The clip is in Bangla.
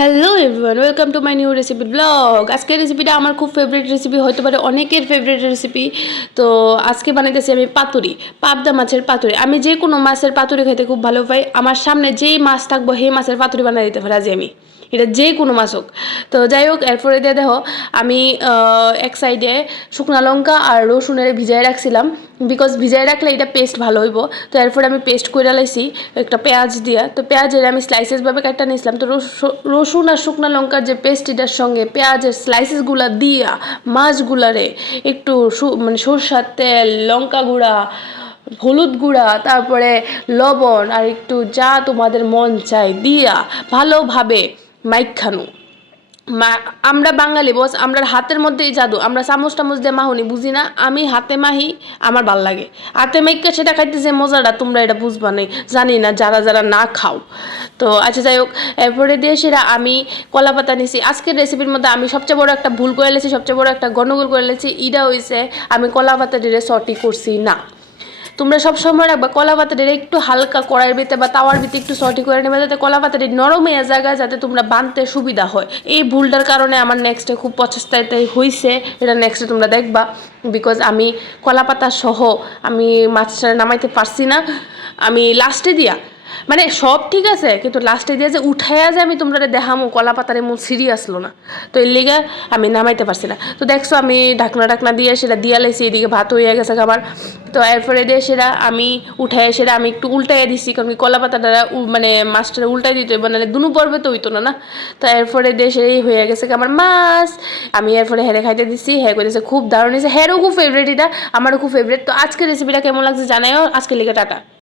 Hello everyone welcome to my new recipe blog আজকের রেসিপিটা আমার খুব ফেভারিট রেসিপি হতে পারে অনেকের ফেভারিট রেসিপি তো আজকে বানাইতেছি আমি পাতুরি, পাবদা মাছের পাতুরি। আমি যে কোনো মাছের পাতুরি খেতে খুব ভালো পাই। আমার সামনে যেই মাছ থাকব, সেই মাছের পাতুরি বানাই দিতে পারি আজ আমি। এটা যে কোনো মাছ হোক। তো যাই হোক, এরপরে দিয়ে দেখো, আমি এক সাইডে শুকনা লঙ্কা আর রসুনের ভিজাই রাখছিলাম। বিকজ ভিজাই রাখলে এটা পেস্ট ভালো হইব। তো এরপরে আমি পেস্ট করে লাইছি একটা পেঁয়াজ দিয়া। তো পেঁয়াজের আমি স্লাইসেসভাবে কাটটা নিয়েছিলাম। তো রসু- রসুন আর শুকনা লঙ্কার যে পেস্ট এটার সঙ্গে পেঁয়াজের স্লাইসেসগুলা দিয়া মাছগুলারে একটু মানে সরষার তেল, লঙ্কা গুঁড়া, হলুদ গুঁড়া, তারপরে লবণ আর একটু যা তোমাদের মন চায় দিয়া ভালোভাবে মাইখানো মা, আমরা বাঙালি, বস আমরা হাতের মধ্যেই জাদু। আমরা চামচ টামচ দিয়ে মাহুনি, বুঝি না? আমি হাতে মাহি, আমার ভালো লাগে। হাতে মাইকা সেটা খাইতে যে মজাটা, তোমরা এটা বুঝবা নেই, জানি না, যারা যারা না খাও। তো আচ্ছা যাই হোক, এরপরে দিয়ে সেটা আমি কলা পাতা নিছি। আজকের রেসিপির মধ্যে আমি সবচেয়ে বড় একটা ভুল করে লেছি, সবচেয়ে বড় একটা গণ্ডগোল করে লেছি। ইটা হয়েছে আমি কলা পাতা সটি করছি না। তোমরা সব সময় রাখবা, কলা পাতাটা একটু হালকা কড়াইয়ের ভিতরে বা তাওয়ার ভিতরে একটু সটি করে নেবে যাতে কলা পাতাটি নরম হয়ে জায়গায় যাতে তোমরা বানতে সুবিধা হয়। এই ভুলটার কারণে আমার নেক্সটে খুব পছস্তাইতে হয়েছে এটা নেক্সটে তোমরা দেখবা। বিকজ আমি কলা পাতা সহ আমি মাছটা নামাইতে পারছি না। আমি লাস্টে দিয়া মানে সব ঠিক আছে, কিন্তু লাস্টে দিয়ে যে উঠাইয়া যে আমি তোমরা দেখামো কলা পাতার সিঁড়ি আসলো না। তো এর লিগে আমি নামাইতে পারছি না। তো দেখছ আমি ঢাকনা ঢাকনা দিয়ে সেটা দিয়া লাইছি, এদিকে ভাত হয়ে গেছে খাবার। তো এরপরে দিয়ে সেটা আমি উঠাই সেটা আমি একটু উল্টাইয়া দিছি, কারণ কলা পাতাটা মানে মাছটা উল্টাই দিতে মানে দুনু পর্বে তো হইতো না না? তো এরপরে দিয়ে সেটাই হয়ে গেছে আমার মাছ। আমি এরপরে হেরে খাইতে দিছি হ্যাঁ করেছে খুব দারুণ হয়েছে হ্যারও খুব ফেভারিট এটা, আমারও খুব ফেভারিট তো আজকের রেসিপিটা কেমন লাগছে জানাইও আজকে লিগে টাটা।